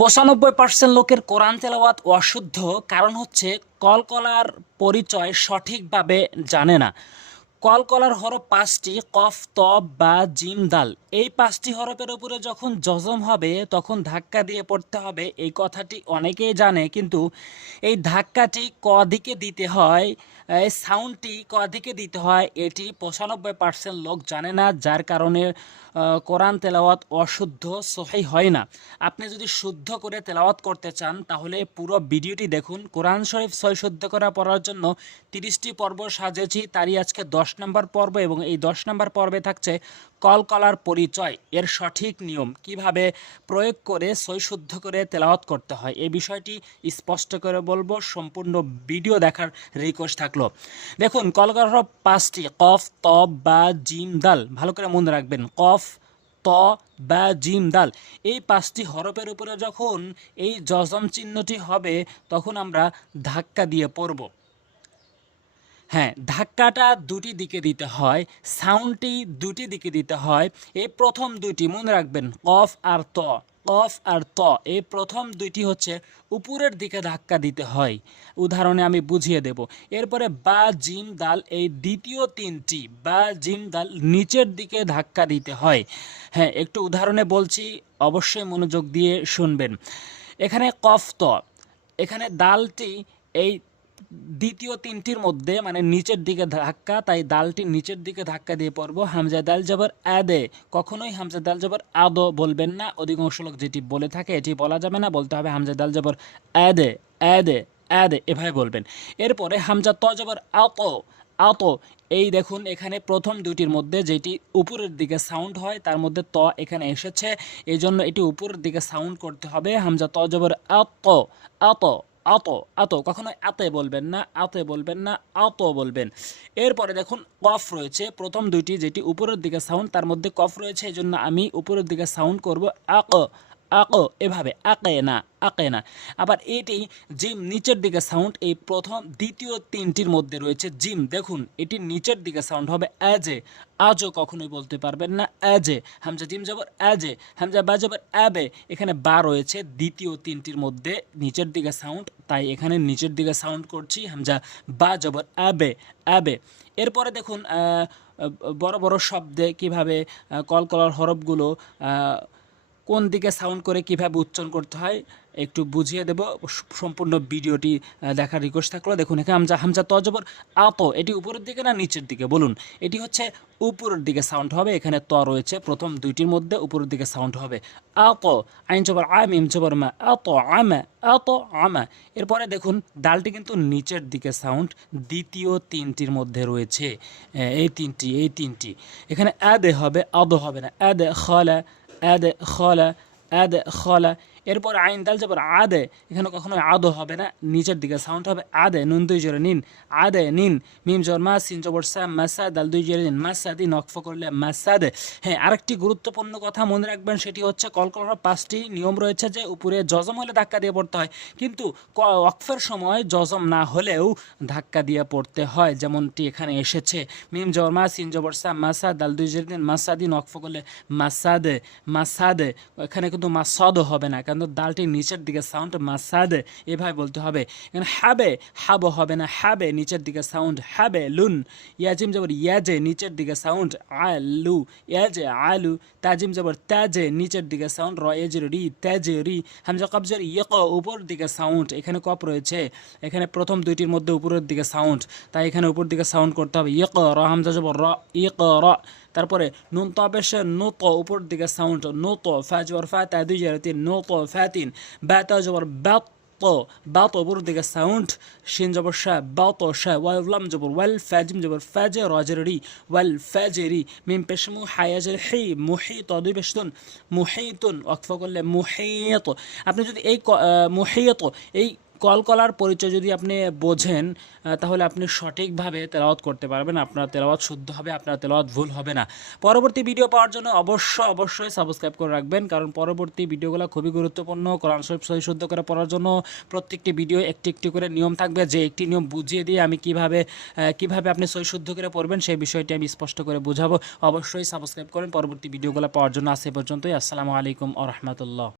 95% লোকের কোরআন তেলাওয়াত অশুদ্ধ কারণ হচ্ছে কলকলার পরিচয় সঠিকভাবে জানে না। কলকলার হরফ পাঁচটি, কফ, ত, বা, জিম, দাল। এই পাঁচটি হরফের উপরে যখন যজম হবে তখন ধাক্কা দিয়ে পড়তে হবে, এই কথাটি অনেকেই জানে, কিন্তু এই ধাক্কাটি কদিকে দিতে হয়, এই সাউন্ডটি কদিকে দিতে হয় এটি 95% লোক জানে না, যার কারণে কোরআন তেলাওয়াত অশুদ্ধ, সহিহ হয় না। আপনি যদি শুদ্ধ করে তেলাওয়াত করতে চান তাহলে পুরো ভিডিওটি দেখুন। কোরআন শরীফ সহি শুদ্ধ করা পড়ার জন্য 30টি পর্ব সাজিয়েছি, তারই আজকে 10 নম্বর পর্ব, এবং এই 10 নম্বর পর্বে থাকছে কলকলার পরিচয়, এর সঠিক নিয়ম, কিভাবে প্রয়োগ করে সহি শুদ্ধ করে তেলাওয়াত করতে হয়। এই বিষয়টি স্পষ্ট করে বলবো, সম্পূর্ণ ভিডিও দেখার রিকোয়েস্ট থাকলো। দেখুন, কলকলার হরফ পাঁচটি, কফ, ত, বা, জিম, দাল। ভালো করে মনে রাখবেন, কফ, ত, বা, জিম, দাল। এই পাঁচটি হরফের উপরে যখন এই যজম চিহ্নটি হবে তখন আমরা ধাক্কা দিয়ে পড়ব। হ্যাঁ, ধাক্কাটা দুটি দিকে দিতে হয়, সাউন্ডটি দুটি দিকে দিতে হয়। এই প্রথম দুইটি মনে রাখবেন, কফ আর ত, কফ আর ত, এই প্রথম দুইটি হচ্ছে উপরের দিকে ধাক্কা দিতে হয়। উদাহরণে আমি বুঝিয়ে দেব। এরপরে বা, জিম, দাল, এই দ্বিতীয় তিনটি বা, জিম, দাল নিচের দিকে ধাক্কা দিতে হয়। হ্যাঁ, একটু উদাহরণে বলছি, অবশ্যই মনোযোগ দিয়ে শুনবেন। এখানে কফ, ত, এখানে দালটি এই দ্বিতীয় তিনটির মধ্যে মানে নিচের দিকে ধাক্কা, তাই দালটি নিচের দিকে ধাক্কা দিয়ে পড়ব। হামজা দাল জবর আদে, কখনোই হামজা দাল জবর আদো বলবেন না, অধিকাংশ লোক যেটি বলে থাকে এটি বলা যাবে না, বলতে হবে হামজা দাল জবর আদে, আদে, আদে, এভাবে বলবেন। এরপরে হামজা ত জবর আতো, আতো। এই দেখুন, এখানে প্রথম দুটির মধ্যে যেটি উপরের দিকে সাউন্ড হয় তার মধ্যে ত এখানে এসেছে, এই জন্য এটি উপরের দিকে সাউন্ড করতে হবে। হামজা ত জবর আতো, আতো, আতো, আতো, কখনো আতে বলবেন না, আতে বলবেন না, আতো বলবেন। এরপরে দেখুন, কফ রয়েছে, প্রথম দুইটি যেটি উপরের দিকে সাউন্ড তার মধ্যে কফ রয়েছে, এই জন্য আমি উপরের দিকে সাউন্ড করব আক, আক, এভাবে, আকে না, আকে না। আবার এটি জিম, নিচের দিকে সাউন্ড, এই প্রথম দ্বিতীয় তিনটির মধ্যে রয়েছে জিম, দেখুন এটি নিচের দিকে সাউন্ড হবে অ্যাজে, আজও কখনোই বলতে পারবেন না, অ্যাজে। হামজা জিম জবর অ্যাজে, হামজা বা জবর অ্যাবে, এখানে বা রয়েছে দ্বিতীয় তিনটির মধ্যে নিচের দিকে সাউন্ড, তাই এখানে নিচের দিকে সাউন্ড করছি, হামজা বা জবর অ্যাবে, অ্যাবে। এরপরে দেখুন, বড় বড় শব্দে কিভাবে কলকলার হরফগুলো কোন দিকে সাউন্ড করে কিভাবে উচ্চারণ করতে হয় একটু বুঝিয়ে দেব, সম্পূর্ণ ভিডিওটি দেখার রিকোয়েস্ট থাকলো। দেখুন, এখানে হামজা, হামজা ত জবর আতো, এটি উপরের দিকে না নিচের দিকে বলুন? এটি হচ্ছে উপরের দিকে সাউন্ড হবে, এখানে ত রয়েছে প্রথম দুইটির মধ্যে, উপরের দিকে সাউন্ড হবে। আতো, আইন জবর আমিম জবর মা, আতো আমা, আতো আমা। এরপরে দেখুন, ডালটি কিন্তু নিচের দিকে সাউন্ড দ্বিতীয় তিনটির মধ্যে রয়েছে, এই তিনটি এখানে আদে হবে, আদো হবে না, আদে খলা, আদে খলা, আদে খলা। এরপর আইন দাল জবর আদে, এখানে কখনো আদো হবে না, নিচের দিকে সাউন্ড হবে আদে, নুন দুই জোরে নিন, আদে নিন। মিম জবর মা, সিন জবর সা, মাসা, দাল দুই জোরে নিন, মাসাদি, নকফ করলে মাসাদে। হ্যাঁ, আরেকটি গুরুত্বপূর্ণ কথা মনে রাখবেন, সেটি হচ্ছে কলকলার পাঁচটি নিয়ম রয়েছে যে উপরে যজম হলে ধাক্কা দিয়ে পড়তে হয়, কিন্তু ওয়াকফের সময় যজম না হলেও ধাক্কা দিয়ে পড়তে হয়, যেমনটি এখানে এসেছে। মিম জবর মা, সিন জবর সা, মাসা, দাল দুই জোরে নিন, মাসাদি, নকফ করলে মাসাদে, মাসাদে। এখানে কিন্তু মাসাদও হবে না, কারণ দালটি নিচের দিকে সাউন্ড, মাসাদে, এভাবে বলতে হবে। এখানে হাবে, হাবো হবে না, হাবে, নিচের দিকে সাউন্ড, হাবে লুন। ইয়াজিম জবর ইয়াজে, নিচের দিকে সাউন্ড, আলু, ইয়াজে আলু। তাজিম জবর তাজে, নিচের দিকে সাউন্ড, রয়েজের রি, তাজে রি। হামজা কবজের ইক, উপর দিকে সাউন্ড, এখানে কপ রয়েছে, এখানে প্রথম দুইটির মধ্যে উপরের দিকে সাউন্ড, তাই এখানে উপর দিকে সাউন্ড করতে হবে। ইক র, হামজা জবর র, ইক র। তারপরে নুন তবেশে নুত, উপর দিকে সাউন্ড, নুত, ফা জবর ফা, তা দুই জায়গায় তিন, নুত ফাতিন। বাতা জবর বাত, বাত, উপর দিকে সাউন্ড, শিন জবর শা, বাত শা। ওয়াল লাম জবর ওয়াল, ফাজিম জবর ফাজে, রাজের রি, ওয়াল ফাজেরি। মিম পেশমু, হায়াজের হি, মুহিত, দুই পেশতুন, মুহিতুন, ওয়াকফ করলে মুহিত। আপনি যদি এই মুহিত, এই কলকলার পরিচয় যদি আপনি বোঝেন তাহলে আপনি সঠিকভাবে তেলাওয়াত করতে পারবেন, আপনার তেলাওয়াত শুদ্ধ হবে, আপনার তেলাওয়াত ভুল হবে না। পরবর্তী ভিডিও পাওয়ার জন্য অবশ্যই সাবস্ক্রাইব করে রাখবেন, কারণ পরবর্তী ভিডিওগুলো খুবই গুরুত্বপূর্ণ। কোরআন শরীফ সহি শুদ্ধ করে পড়ার জন্য প্রত্যেকটি ভিডিও একটি করে নিয়ম থাকবে, যে একটি নিয়ম বুঝিয়ে দিয়ে আমি কিভাবে আপনি সহি শুদ্ধ করে পড়বেন সেই বিষয়টি আমি স্পষ্ট করে বুঝাবো। অবশ্যই সাবস্ক্রাইব করেন পরবর্তী ভিডিওগুলো পাওয়ার জন্য। আজ এ পর্যন্তই। আসসালামু আলাইকুম ওয়া রাহমাতুল্লাহ।